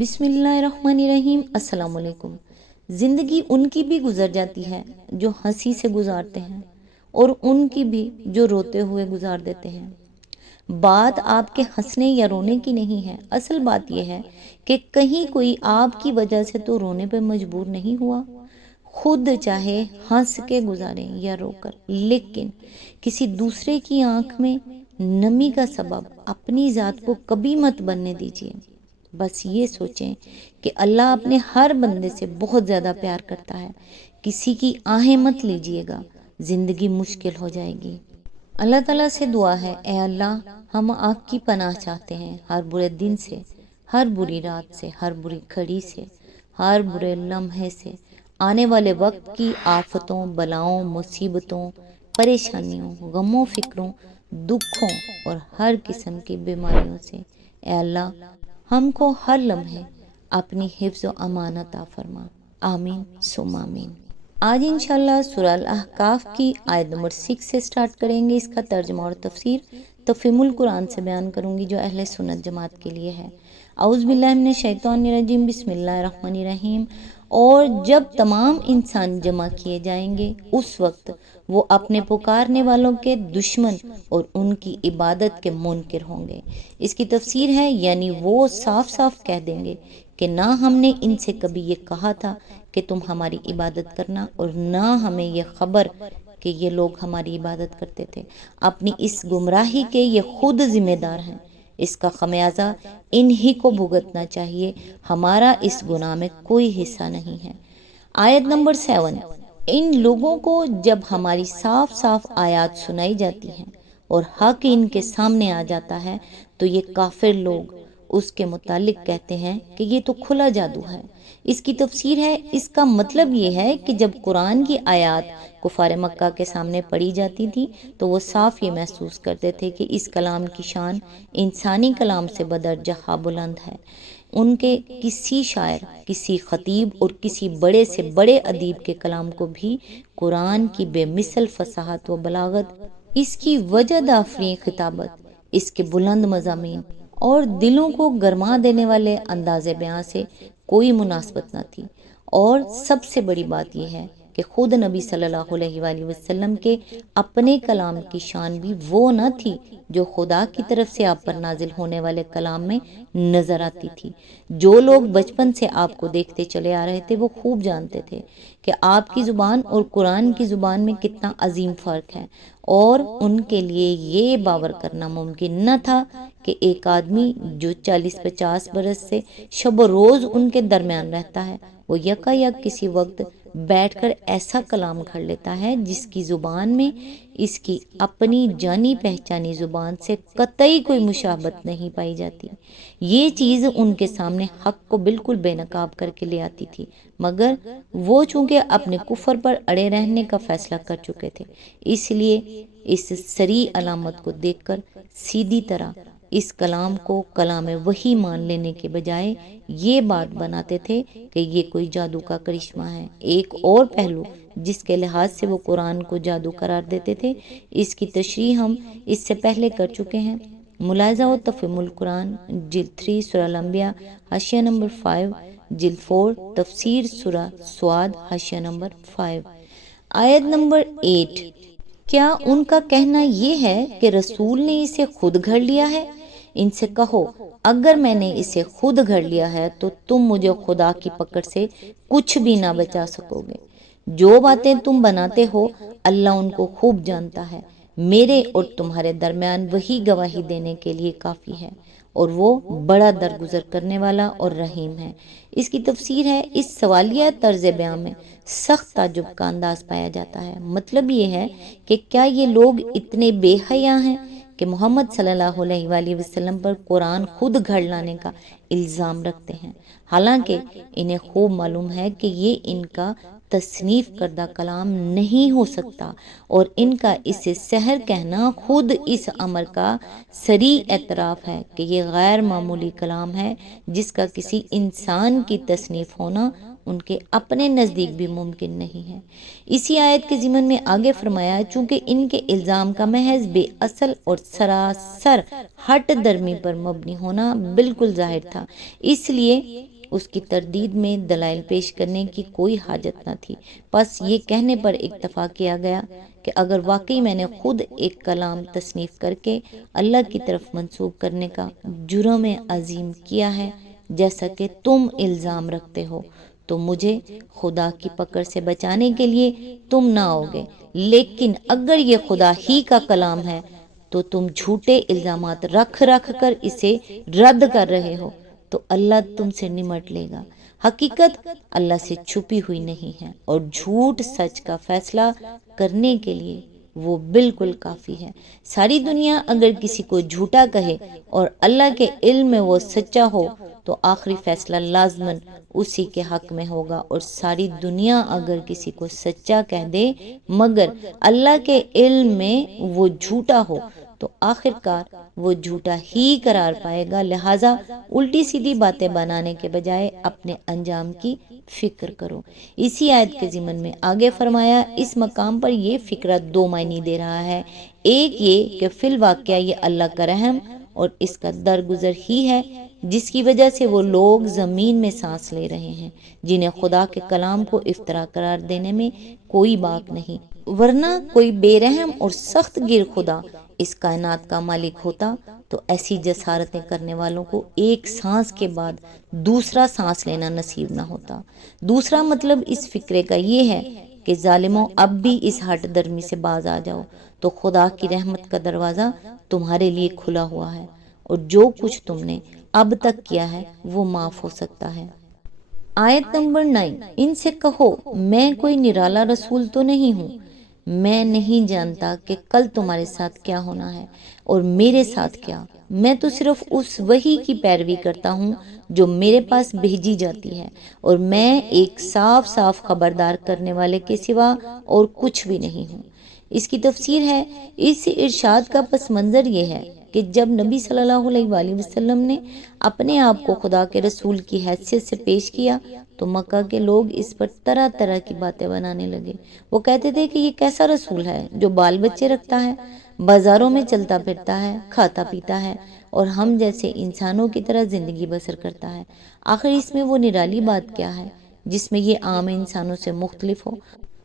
بسم اللہ الرحمن الرحیم۔ السلام علیکم۔ زندگی ان کی بھی گزر جاتی ہے جو ہنسی سے گزارتے ہیں اور ان کی بھی جو روتے ہوئے گزار دیتے ہیں۔ بات آپ کے ہنسنے یا رونے کی نہیں ہے، اصل بات یہ ہے کہ کہیں کوئی آپ کی وجہ سے تو رونے پہ مجبور نہیں ہوا۔ خود چاہے ہنس کے گزاریں یا رو کر، لیکن کسی دوسرے کی آنکھ میں نمی کا سبب اپنی ذات کو کبھی مت بننے دیجیے۔ بس یہ سوچیں کہ اللہ اپنے ہر بندے سے بہت زیادہ پیار کرتا ہے۔ کسی کی آہیں مت لیجیے گا، زندگی مشکل ہو جائے گی۔ اللہ تعالیٰ سے دعا ہے، اے اللہ ہم آپ کی پناہ چاہتے ہیں ہر برے دن سے، ہر بری رات سے، ہر بری گھڑی سے، ہر برے لمحے سے، آنے والے وقت کی آفتوں، بلاؤں، مصیبتوں، پریشانیوں، غموں، فکروں، دکھوں اور ہر قسم کی بیماریوں سے۔ اے اللہ ہم کو ہر لمحے اپنی حفظ و امان عطا فرما، آمین ثم آمین۔ آج انشاءاللہ سورہ الاحقاف کی آیت نمبر 6 سے سٹارٹ کریں گے۔ اس کا ترجمہ اور تفسیر تفہیم القرآن سے بیان کروں گی جو اہل سنت جماعت کے لیے ہے۔ اعوذ باللہ من الشیطان الرجیم، بسم اللہ الرحمن الرحیم۔ اور جب تمام انسان جمع کیے جائیں گے اس وقت وہ اپنے پکارنے والوں کے دشمن اور ان کی عبادت کے منکر ہوں گے۔ اس کی تفسیر ہے، یعنی وہ صاف صاف کہہ دیں گے کہ نہ ہم نے ان سے کبھی یہ کہا تھا کہ تم ہماری عبادت کرنا، اور نہ ہمیں یہ خبر کہ یہ لوگ ہماری عبادت کرتے تھے۔ اپنی اس گمراہی کے یہ خود ذمہ دار ہیں، اس کا خمیازہ انہی کو بھگتنا چاہیے، ہمارا اس گناہ میں کوئی حصہ نہیں ہے۔ آیت نمبر 7۔ ان لوگوں کو جب ہماری صاف صاف آیات سنائی جاتی ہیں اور حق ان کے سامنے آ جاتا ہے تو یہ کافر لوگ اس کے متعلق کہتے ہیں کہ یہ تو کھلا جادو ہے۔ اس کی تفسیر ہے، اس کا مطلب یہ ہے کہ جب قرآن کی آیات کفار مکہ کے سامنے پڑھی جاتی تھی تو وہ صاف یہ محسوس کرتے تھے کہ اس کلام کی شان انسانی کلام سے بدرجہ بلند ہے۔ ان کے کسی شاعر، کسی خطیب اور کسی بڑے سے بڑے ادیب کے کلام کو بھی قرآن کی بے مثل فصاحت و بلاغت، اس کی وجد آفریں خطابت، اس کے بلند مضامین اور دلوں کو گرما دینے والے انداز بیاں سے کوئی مناسبت نہ تھی۔ اور سب سے بڑی بات یہ ہے کہ خود نبی صلی اللہ علیہ وآلہ وسلم کے اپنے کلام کی شان بھی وہ نہ تھی جو خدا کی طرف سے آپ پر نازل ہونے والے کلام میں نظر آتی تھی۔ جو لوگ بچپن سے آپ کو دیکھتے چلے آ رہے تھے وہ خوب جانتے تھے کہ آپ کی زبان اور قرآن کی زبان میں کتنا عظیم فرق ہے، اور ان کے لیے یہ باور کرنا ممکن نہ تھا کہ ایک آدمی جو 40-50 برس سے شب و روز ان کے درمیان رہتا ہے، وہ یکا یک کسی وقت بیٹھ کر ایسا کلام گھڑ لیتا ہے جس کی زبان میں اس کی اپنی جانی پہچانی زبان سے قطعی کوئی مشابہت نہیں پائی جاتی۔ یہ چیز ان کے سامنے حق کو بالکل بے نقاب کر کے لے آتی تھی، مگر وہ چونکہ اپنے کفر پر اڑے رہنے کا فیصلہ کر چکے تھے، اس لیے اس صریح علامت کو دیکھ کر سیدھی طرح اس کلام کو کلام وحی مان لینے کے بجائے یہ بات بناتے تھے کہ یہ کوئی جادو کا کرشمہ ہے۔ ایک اور پہلو جس کے لحاظ سے وہ قرآن کو جادو قرار دیتے تھے، اس کی تشریح ہم اس سے پہلے کر چکے ہیں۔ ملاحظہ و تفہیم القرآن جلد 3 سورہ الانبیاء حاشیہ نمبر 5، جلد 4 تفسیر سورہ سواد حاشیہ نمبر 5۔ آیت نمبر 8۔ کیا ان کا کہنا یہ ہے کہ رسول نے اسے خود گھڑ لیا ہے؟ ان سے کہو، اگر میں نے اسے خود گھڑ لیا ہے تو تم مجھے خدا کی پکڑ سے کچھ بھی نہ بچا سکو گے۔ جو باتیں تم بناتے ہو اللہ ان کو خوب جانتا ہے، میرے اور تمہارے درمیان وہی گواہی دینے کے لیے کافی ہے، اور وہ بڑا درگزر کرنے والا اور رحیم ہے۔ اس کی تفسیر ہے، اس سوالیہ طرز بیان میں سخت تعجب کا انداز پایا جاتا ہے۔ مطلب یہ ہے کہ کیا یہ لوگ اتنے بے حیا ہیں کہ محمد صلی اللہ علیہ وآلہ وسلم پر قرآن خود گھڑ لانے کا الزام رکھتے ہیں، حالانکہ انہیں خوب معلوم ہے کہ یہ ان کا تصنیف کردہ کلام نہیں ہو سکتا، اور ان کا اسے سحر کہنا خود اس امر کا صریح اعتراف ہے کہ یہ غیر معمولی کلام ہے جس کا کسی انسان کی تصنیف ہونا ان کے اپنے نزدیک بھی ممکن نہیں ہے۔ اسی آیت کے ضمن میں آگے فرمایا، چونکہ ان کے الزام کا محض بے اصل اور سراسر ہٹ درمی پر مبنی ہونا بالکل ظاہر تھا، اس لیے اس کی تردید میں دلائل پیش کرنے کی کوئی حاجت نہ تھی۔ بس یہ کہنے پر اکتفا کیا گیا کہ اگر واقعی میں نے خود ایک کلام تصنیف کر کے اللہ کی طرف منسوب کرنے کا جرم عظیم کیا ہے جیسا کہ تم الزام رکھتے ہو، تو مجھے خدا کی پکڑ سے بچانے کے لیے تم نہ آؤگے، لیکن اگر یہ خدا ہی کا کلام ہے تو تم جھوٹے الزامات رکھ رکھ کر اسے رد کر رہے ہو، تو اللہ تم سے نمٹ لے گا۔ حقیقت اللہ سے چھپی ہوئی نہیں ہے، اور جھوٹ سچ کا فیصلہ کرنے کے لیے وہ بالکل کافی ہے۔ ساری دنیا اگر کسی کو جھوٹا کہے اور اللہ کے علم میں وہ سچا ہو تو آخری فیصلہ لازماً اسی کے حق میں ہوگا، اور ساری دنیا اگر کسی کو سچا کہہ دے مگر اللہ کے علم میں وہ جھوٹا ہو تو آخر کار وہ جھوٹا ہی قرار پائے گا۔ لہٰذا الٹی سیدھی باتیں بنانے کے بجائے اپنے انجام کی فکر کرو۔ اسی آیت کے ضمن میں آگے فرمایا، اس مقام پر یہ فکرہ دو معنی دے رہا ہے۔ ایک یہ کہ فی الواقعہ یہ اللہ کا رحم اور اس کا درگزر ہی ہے جس کی وجہ سے وہ لوگ زمین میں سانس لے رہے ہیں جنہیں خدا کے کلام کو افترا قرار دینے میں کوئی باک نہیں، ورنہ کوئی بے رحم اور سخت گیر خدا اس کائنات کا مالک ہوتا تو ایسی جسارتیں کرنے والوں کو ایک سانس کے بعد دوسرا سانس لینا نصیب نہ ہوتا۔ دوسرا مطلب اس فکرے کا یہ ہے کہ ظالموں اب بھی اس ہٹ درمی سے باز آ جاؤ تو خدا کی رحمت کا دروازہ تمہارے لیے کھلا ہوا ہے، اور جو کچھ تم نے اب تک کیا ہے وہ معاف ہو سکتا ہے۔ آیت نمبر 9، ان سے کہو میں کوئی نرالا رسول تو نہیں ہوں، میں نہیں جانتا کہ کل تمہارے ساتھ کیا ہونا ہے اور میرے ساتھ کیا، میں تو صرف اس وحی کی پیروی کرتا ہوں جو میرے پاس بھیجی جاتی ہے، اور میں ایک صاف صاف خبردار کرنے والے کے سوا اور کچھ بھی نہیں ہوں۔ اس کی تفسیر ہے، اس ارشاد کا پس منظر یہ ہے کہ جب نبی صلی اللہ علیہ وآلہ وسلم نے اپنے آپ کو خدا کے رسول کی حیثیت سے پیش کیا تو مکہ کے لوگ اس پر طرح طرح کی باتیں بنانے لگے۔ وہ کہتے تھے کہ یہ کیسا رسول ہے جو بال بچے رکھتا ہے، بازاروں میں چلتا پھرتا ہے، کھاتا پیتا ہے اور ہم جیسے انسانوں کی طرح زندگی بسر کرتا ہے۔ آخر اس میں وہ نرالی بات کیا ہے جس میں یہ عام انسانوں سے مختلف ہو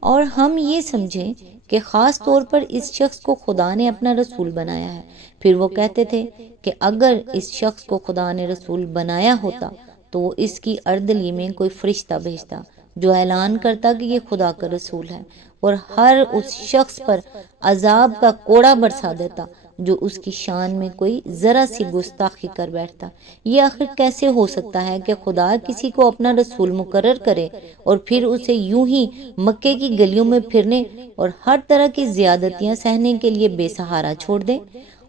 اور ہم یہ سمجھیں کہ خاص طور پر اس شخص کو خدا نے اپنا رسول بنایا ہے۔ پھر وہ کہتے تھے کہ اگر اس شخص کو خدا نے رسول بنایا ہوتا تو وہ اس کی اردلی میں کوئی فرشتہ بھیجتا جو اعلان کرتا کہ یہ خدا کا رسول ہے، اور ہر اس شخص پر عذاب کا کوڑا برسا دیتا جو اس کی شان میں کوئی ذرا سی گستاخی کر بیٹھتا۔ یہ آخر کیسے ہو سکتا ہے کہ خدا کسی کو اپنا رسول مقرر کرے اور پھر اسے یوں ہی مکے کی گلیوں میں پھرنے اور ہر طرح کی زیادتیاں سہنے کے لیے بے سہارا چھوڑ دے؟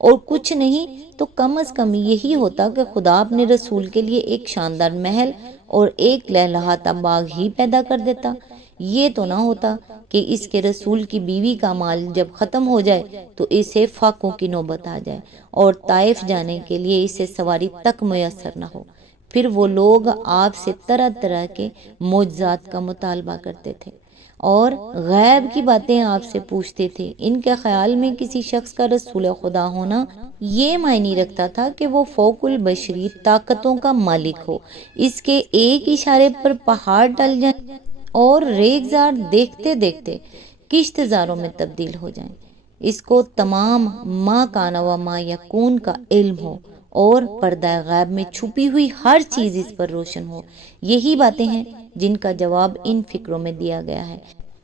اور کچھ نہیں تو کم از کم یہی ہوتا کہ خدا اپنے رسول کے لیے ایک شاندار محل اور ایک لہلہاتا باغ ہی پیدا کر دیتا۔ یہ تو نہ ہوتا کہ اس کے رسول کی بیوی کا مال جب ختم ہو جائے تو اسے فاقوں کی نوبت آ جائے اور طائف جانے کے لیے اسے سواری تک میسر نہ ہو۔ پھر وہ لوگ آپ سے طرح طرح کے معجزات کا مطالبہ کرتے تھے اور غیب کی باتیں آپ سے پوچھتے تھے۔ ان کے خیال میں کسی شخص کا رسول خدا ہونا یہ معنی رکھتا تھا کہ وہ فوق البشری طاقتوں کا مالک ہو، اس کے ایک اشارے پر پہاڑ ٹل جائیں اور ریگزار دیکھتے دیکھتے کشت زاروں میں تبدیل ہو جائیں، اس کو تمام ما کان و ما یکون کا علم ہو اور پردہ غیب میں چھپی ہوئی ہر چیز اس پر روشن ہو۔ یہی باتیں ہیں جن کا جواب ان فکروں میں دیا گیا ہے۔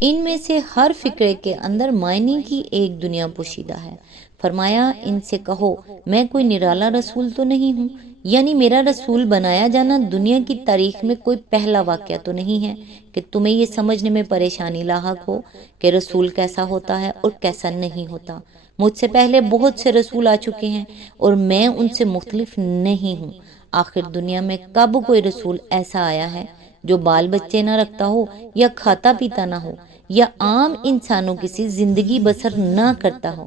ان میں سے ہر فکرے کے اندر معنی کی ایک دنیا پوشیدہ ہے۔ فرمایا، ان سے کہو میں کوئی نرالا رسول تو نہیں ہوں، یعنی میرا رسول بنایا جانا دنیا کی تاریخ میں کوئی پہلا واقعہ تو نہیں ہے کہ تمہیں یہ سمجھنے میں پریشانی لاحق ہو کہ رسول کیسا ہوتا ہے اور کیسا نہیں ہوتا۔ مجھ سے پہلے بہت سے رسول آ چکے ہیں اور میں ان سے مختلف نہیں ہوں۔ آخر دنیا میں کب کوئی رسول ایسا آیا ہے جو بال بچے نہ رکھتا ہو یا کھاتا پیتا نہ ہو یا عام انسانوں کی سی زندگی بسر نہ کرتا ہو؟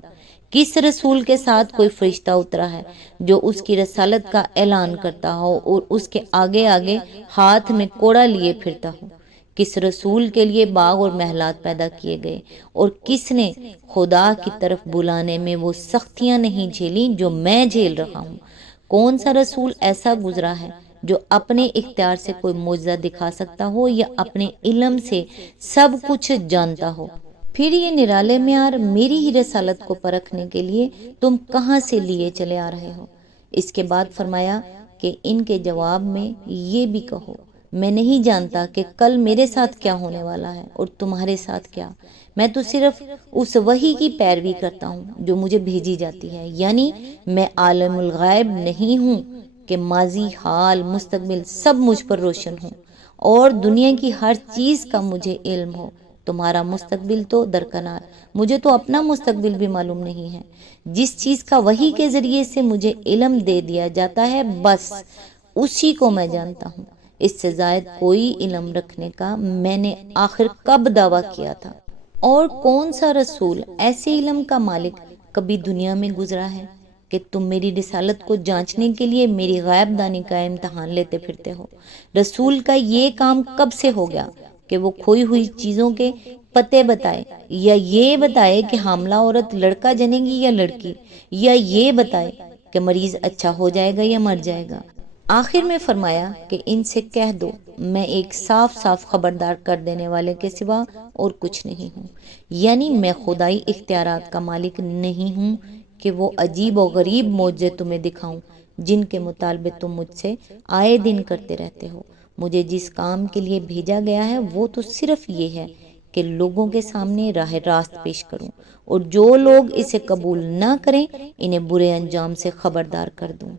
کس رسول کے ساتھ کوئی فرشتہ اترا ہے جو اس کی رسالت کا اعلان کرتا ہو اور اس کے آگے آگے ہاتھ میں کوڑا لیے پھرتا ہو؟ کس رسول کے لیے باغ اور محلات پیدا کیے گئے، اور کس نے خدا کی طرف بلانے میں وہ سختیاں نہیں جھیلیں جو میں جھیل رہا ہوں؟ کون سا رسول ایسا گزرا ہے جو اپنے اختیار سے کوئی معجزہ دکھا سکتا ہو یا اپنے علم سے سب کچھ جانتا ہو؟ پھر یہ نرالے معیار میری ہی رسالت کو پرکھنے کے لیے تم کہاں سے لیے چلے آ رہے ہو؟ اس کے بعد فرمایا کہ ان کے جواب میں یہ بھی کہو، میں نہیں جانتا کہ کل میرے ساتھ کیا ہونے والا ہے اور تمہارے ساتھ کیا، میں تو صرف اس وحی کی پیروی کرتا ہوں جو مجھے بھیجی جاتی ہے، یعنی میں عالم الغیب نہیں ہوں کہ ماضی، حال، مستقبل سب مجھ پر روشن ہوں اور دنیا کی ہر چیز کا مجھے علم ہو۔ تمہارا مستقبل تو درکنار، مجھے تو اپنا مستقبل بھی معلوم نہیں ہے۔ جس چیز کا وحی کے ذریعے سے مجھے علم دے دیا جاتا ہے بس اسی کو میں جانتا ہوں، اس سے زائد کوئی علم رکھنے کا میں نے آخر کب دعویٰ کیا تھا؟ اور کون سا رسول ایسے علم کا مالک کبھی دنیا میں گزرا ہے کہ تم میری رسالت کو جانچنے کے لیے میری غیب دانی کا امتحان لیتے پھرتے ہو؟ رسول کا یہ کام کب سے ہو گیا کہ وہ کھوئی ہوئی چیزوں کے پتے بتائے، یا یہ بتائے کہ حاملہ عورت لڑکا جنے گی یا لڑکی، یا یہ بتائے کہ مریض اچھا ہو جائے گا یا مر جائے گا؟ آخر میں فرمایا کہ ان سے کہہ دو میں ایک صاف صاف خبردار کر دینے والے کے سوا اور کچھ نہیں ہوں، یعنی میں خدائی اختیارات کا مالک نہیں ہوں کہ وہ عجیب و غریب معجزے تمہیں دکھاؤں جن کے مطالبے تم مجھ سے آئے دن کرتے رہتے ہو۔ مجھے جس کام کے لیے بھیجا گیا ہے وہ تو صرف یہ ہے کہ لوگوں کے سامنے راہ راست پیش کروں، اور جو لوگ اسے قبول نہ کریں انہیں برے انجام سے خبردار کر دوں۔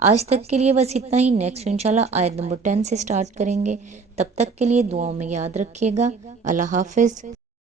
آج تک کے لیے بس اتنا ہی، نیکسٹ انشاءاللہ آیت نمبر 10 سے سٹارٹ کریں گے۔ تب تک کے لیے دعاؤں میں یاد رکھیے گا۔ اللہ حافظ۔